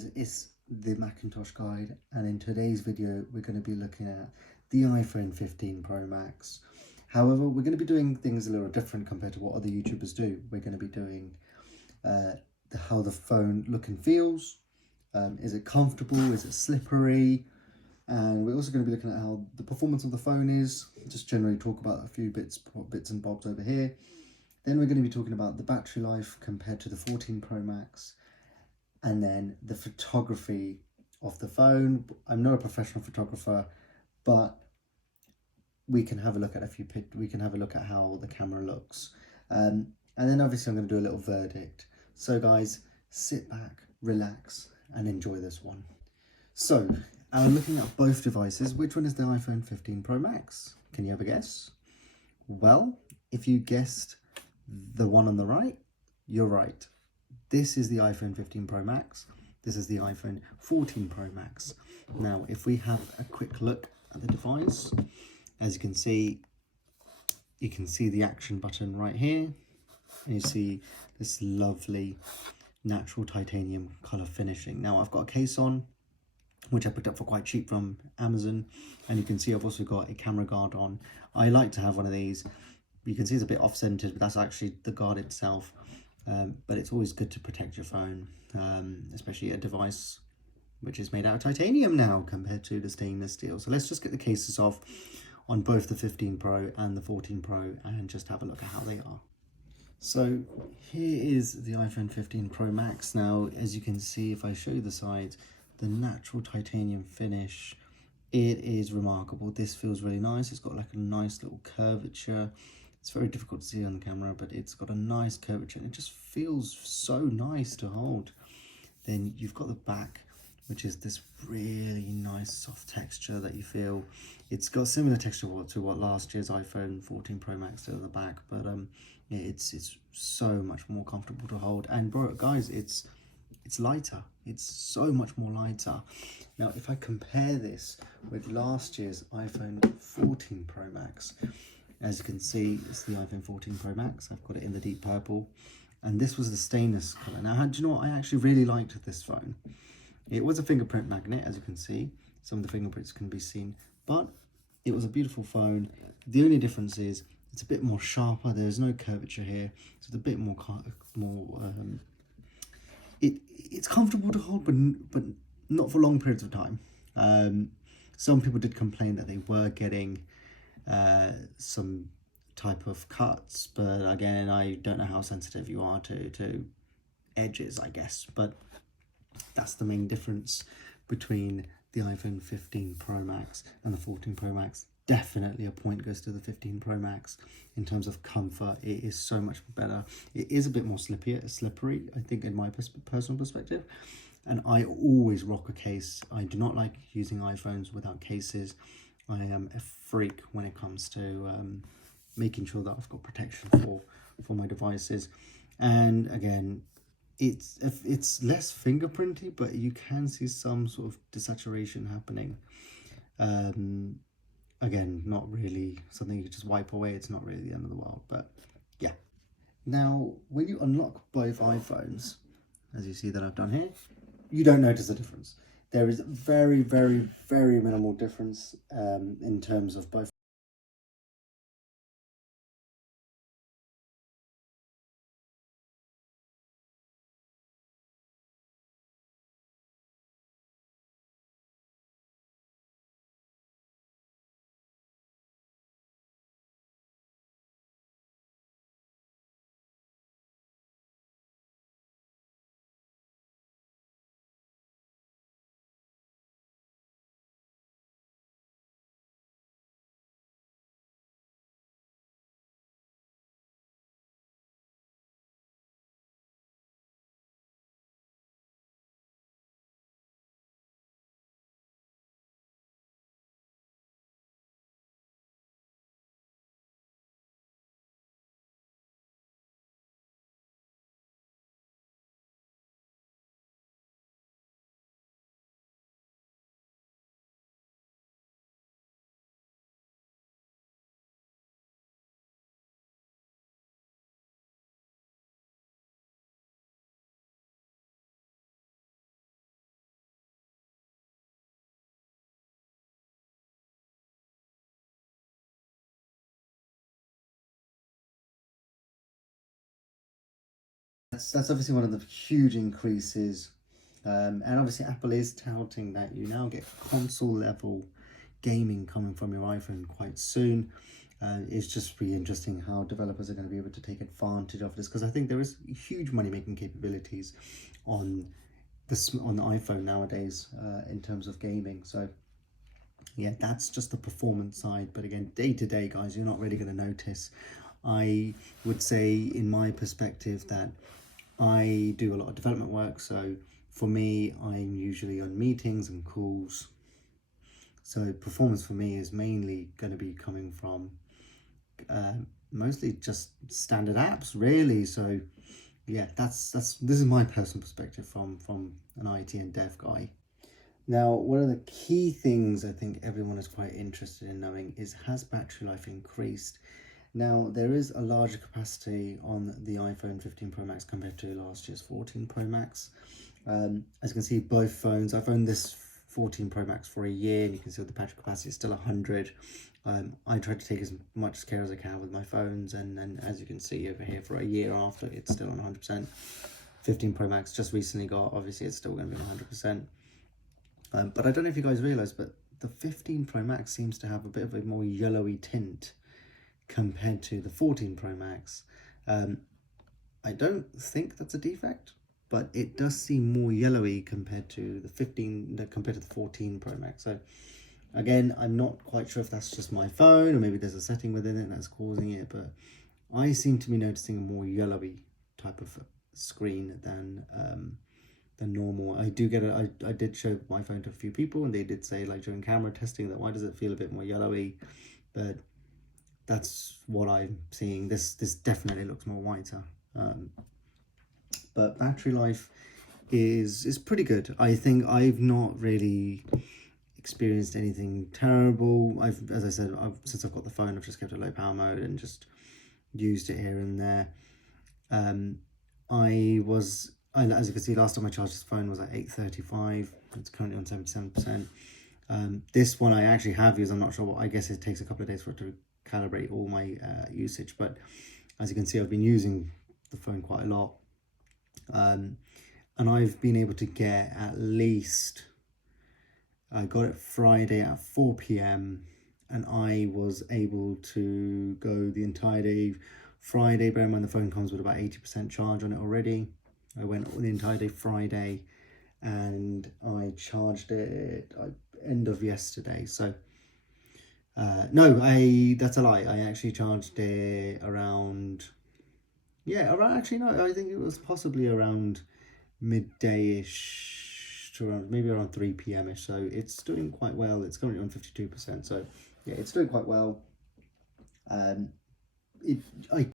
guys, it's the Macintosh Guide, and in today's video we're going to be looking at the iPhone 15 Pro Max. However, we're going to be doing things a little different compared to what other YouTubers do. We're going to be doing how the phone look and feels. Is it comfortable? Is it slippery? And we're also going to be looking at how the performance of the phone is. Just generally talk about a few bits and bobs over here. Then we're going to be talking about the battery life compared to the 14 Pro Max. And then the photography of the phone. I'm not a professional photographer, but we can have a look at we can have a look at how the camera looks. And then obviously I'm going to do a little verdict. So guys, sit back, relax, and enjoy this one. So, looking at both devices, which one is the iPhone 15 Pro Max? Can you have a guess? Well, if you guessed the one on the right, you're right. This is the iPhone 15 Pro Max. This is the iPhone 14 Pro Max. Now, if we have a quick look at the device, as you can see the action button right here. And you see this lovely natural titanium color finishing. Now, I've got a case on, which I picked up for quite cheap from Amazon. And you can see I've also got a camera guard on. I like to have one of these. You can see it's a bit off-centered, but that's actually the guard itself. But it's always good to protect your phone, especially a device which is made out of titanium now compared to the stainless steel. So let's just get the cases off on both the 15 Pro and the 14 Pro and just have a look at how they are. So here is the iPhone 15 Pro Max. Now, as you can see, if I show you the sides, the natural titanium finish, it is remarkable. This feels really nice. It's got like a nice little curvature. It's very difficult to see on the camera, but it's got a nice curvature and it just feels so nice to hold. Then you've got the back, which is this really nice soft texture that you feel. It's got similar texture to what last year's iPhone 14 Pro Max did on the back, but yeah, it's so much more comfortable to hold. And bro, guys, it's lighter. It's so much more lighter. Now, if I compare this with last year's iPhone 14 Pro Max, as you can see, it's the iPhone 14 Pro Max. I've got it in the deep purple. And this was the stainless colour. Now, do you know what? I actually really liked this phone. It was a fingerprint magnet, as you can see. Some of the fingerprints can be seen. But it was a beautiful phone. The only difference is it's a bit more sharper. There's no curvature here. So it's a bit more it's comfortable to hold, but not for long periods of time. Some people did complain that they were getting some type of cuts, but again, I don't know how sensitive you are to edges, I guess, but that's the main difference between the iPhone 15 Pro Max and the 14 Pro Max. Definitely a point goes to the 15 Pro Max in terms of comfort. It is so much better. It is a bit more slippery, I think, in my personal perspective. And I always rock a case. I do not like using iPhones without cases. I am a freak when it comes to making sure that I've got protection for my devices. And again, it's less fingerprinty, but you can see some sort of desaturation happening. Again, not really something you just wipe away. It's not really the end of the world, but yeah. Now, when you unlock both iPhones, as you see that I've done here, you don't notice the difference. There is very, very, very minimal difference in terms of both that's obviously one of the huge increases. And obviously Apple is touting that you now get console level gaming coming from your iPhone quite soon. It's just really interesting how developers are going to be able to take advantage of this, because I think there is huge money making capabilities on the iPhone nowadays in terms of gaming. So yeah, that's just the performance side. But again, day to day, guys, you're not really going to notice. I would say, in my perspective, that I do a lot of development work. So for me, I'm usually on meetings and calls. So performance for me is mainly going to be coming from mostly just standard apps, really. So yeah, this is my personal perspective from an IT and dev guy. Now, one of the key things I think everyone is quite interested in knowing is, has battery life increased? Now, there is a larger capacity on the iPhone 15 Pro Max compared to last year's 14 Pro Max. As you can see, both phones, I've owned this 14 Pro Max for a year, and you can see the battery capacity is still 100. I try to take as much care as I can with my phones, and as you can see over here, for a year after, it's still on 100%. 15 Pro Max just recently got, obviously it's still going to be 100%. But I don't know if you guys realise, but the 15 Pro Max seems to have a bit of a more yellowy tint compared to the 14 Pro Max. I don't think that's a defect, but it does seem more yellowy compared to the 14 Pro Max. So again, I'm not quite sure if that's just my phone, or maybe there's a setting within it that's causing it, but I seem to be noticing a more yellowy type of screen than normal. I did show my phone to a few people, and they did say, like, during camera testing, that why does it feel a bit more yellowy, but that's what I'm seeing. This definitely looks more whiter. But battery life is pretty good. I think I've not really experienced anything terrible. As I said, since I've got the phone, I've just kept it low power mode and just used it here and there. As you can see, last time I charged this phone was at 8:35. It's currently on 77%. This one I actually have used. I'm not sure what. I guess it takes a couple of days for it to calibrate all my usage. But as you can see, I've been using the phone quite a lot, and I've been able to get at least. I got it Friday at 4 p.m. and I was able to go the entire day Friday. Bear in mind the phone comes with about 80% charge on it already. I went the entire day Friday, and I charged it end of yesterday. So no, that's a lie. I actually charged it around, actually no, I think it was possibly around midday-ish to maybe around 3 p.m.-ish. So it's doing quite well. It's currently on 52%. So yeah, it's doing quite well. I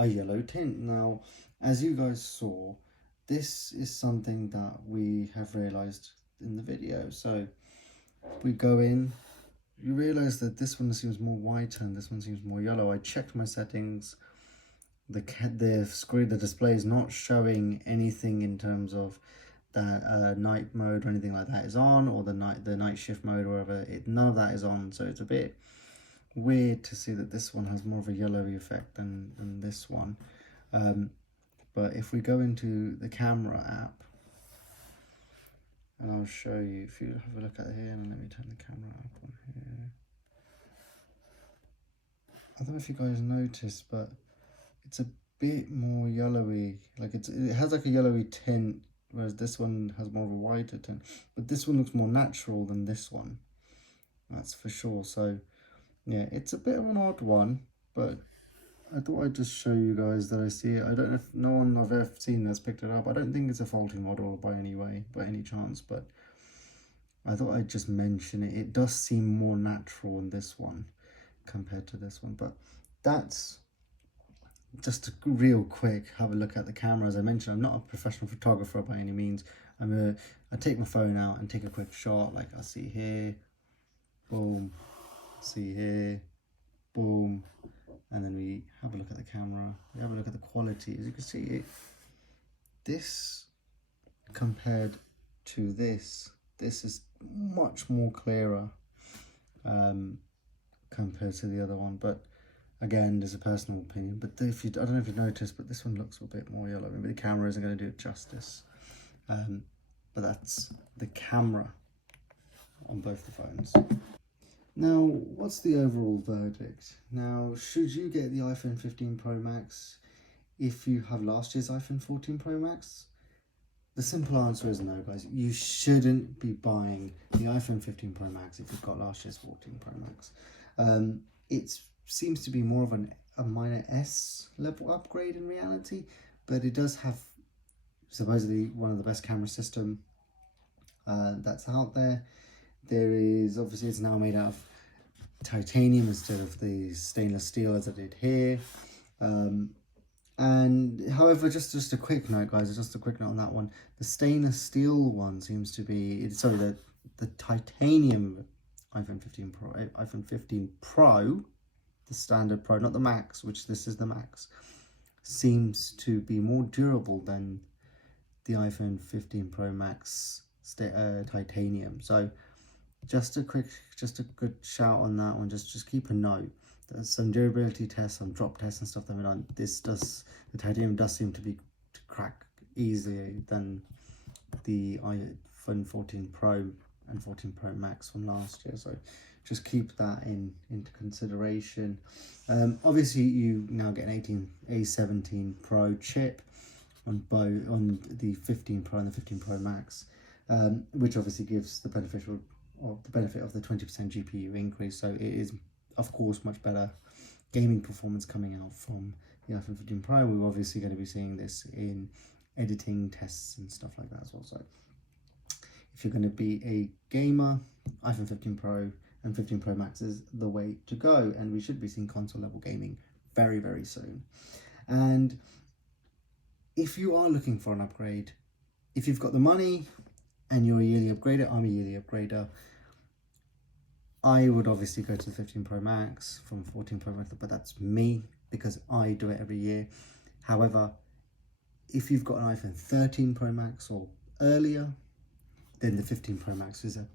a yellow tint. Now, as you guys saw, this is something that we have realized in the video. So if we go in, you realize that this one seems more white and this one seems more yellow. I checked my settings. The screen, the display is not showing anything in terms of that night mode or anything like that is on, or the night shift mode or whatever. None of that is on, so it's a bit weird to see that this one has more of a yellowy effect than this one. But if we go into the camera app, and I'll show you, if you have a look at here, and let me turn the camera up on here. I don't know if you guys noticed, but it's a bit more yellowy. Like it has like a yellowy tint, whereas this one has more of a whiter tint. But this one looks more natural than this one. That's for sure. So yeah, it's a bit of an odd one, but I thought I'd just show you guys that I see it. I don't know if no one I've ever seen has picked it up. I don't think it's a faulty model by any chance, but I thought I'd just mention it. It does seem more natural in this one compared to this one, but that's just a real quick have a look at the camera. As I mentioned, I'm not a professional photographer by any means. I take my phone out and take a quick shot, like I see here, boom, see here, boom, and then we have a look at the camera, we have a look at the quality. As you can see, this compared to this is much more clearer compared to the other one, but again, there's a personal opinion. But if you, I don't know if you've noticed, but this one looks a bit more yellow. Maybe the camera isn't going to do it justice. But that's the camera on both the phones. Now, what's the overall verdict? Now, should you get the iPhone 15 Pro Max if you have last year's iPhone 14 Pro Max? The simple answer is no, guys. You shouldn't be buying the iPhone 15 Pro Max if you've got last year's 14 Pro Max. It seems to be more of a minor S level upgrade in reality, but it does have supposedly one of the best camera system that's out there. There is, obviously it's now made out of titanium instead of the stainless steel as I did here. And however, just a quick note, guys, just a quick note on that one. The stainless steel one seems to be, sorry, the titanium iPhone 15 Pro, the standard Pro, not the Max, which this is the Max, seems to be more durable than the iPhone 15 Pro Max titanium. So just a good shout on that one. Just keep a note. There's some durability tests, some drop tests and stuff that went on. The titanium does seem to crack easier than the iPhone 14 Pro and 14 Pro Max from last year. So just keep that into consideration. Obviously you now get an A17 Pro chip on the 15 Pro and the 15 Pro Max, which obviously gives the benefit of the 20% GPU increase. So it is, of course, much better gaming performance coming out from the iPhone 15 Pro. We're obviously going to be seeing this in editing tests and stuff like that as well. So if you're going to be a gamer, iPhone 15 Pro and 15 Pro Max is the way to go, and we should be seeing console level gaming very, very soon. And if you are looking for an upgrade, if you've got the money and you're a yearly upgrader, I'm a yearly upgrader, I would obviously go to the 15 Pro Max from 14 Pro Max, but that's me because I do it every year. However, if you've got an iPhone 13 Pro Max or earlier, then the 15 Pro Max is a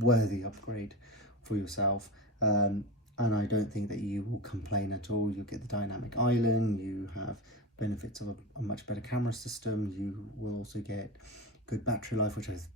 worthy upgrade for yourself. And I don't think that you will complain at all. You get the dynamic island, you have benefits of a much better camera system, you will also get good battery life, which is,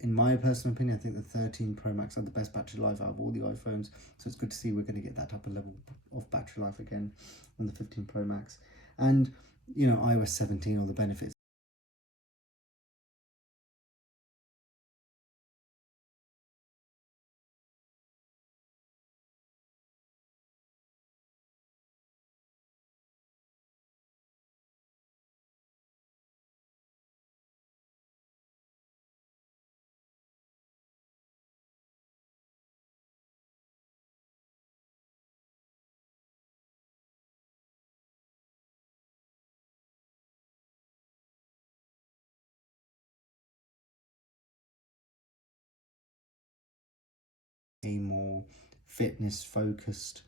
in my personal opinion, I think the 13 Pro Max had the best battery life out of all the iPhones. So it's good to see we're going to get that type of level of battery life again on the 15 Pro Max. And, you know, iOS 17, all the benefits. A more fitness focused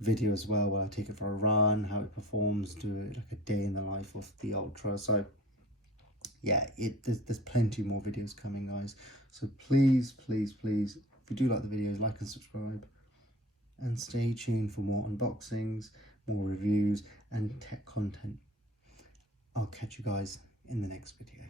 video as well, where I take it for a run, how it performs, do it like a day in the life of the Ultra. So yeah, there's plenty more videos coming, guys. So please, if you do like the videos, like and subscribe, and stay tuned for more unboxings, more reviews and tech content. I'll catch you guys in the next video.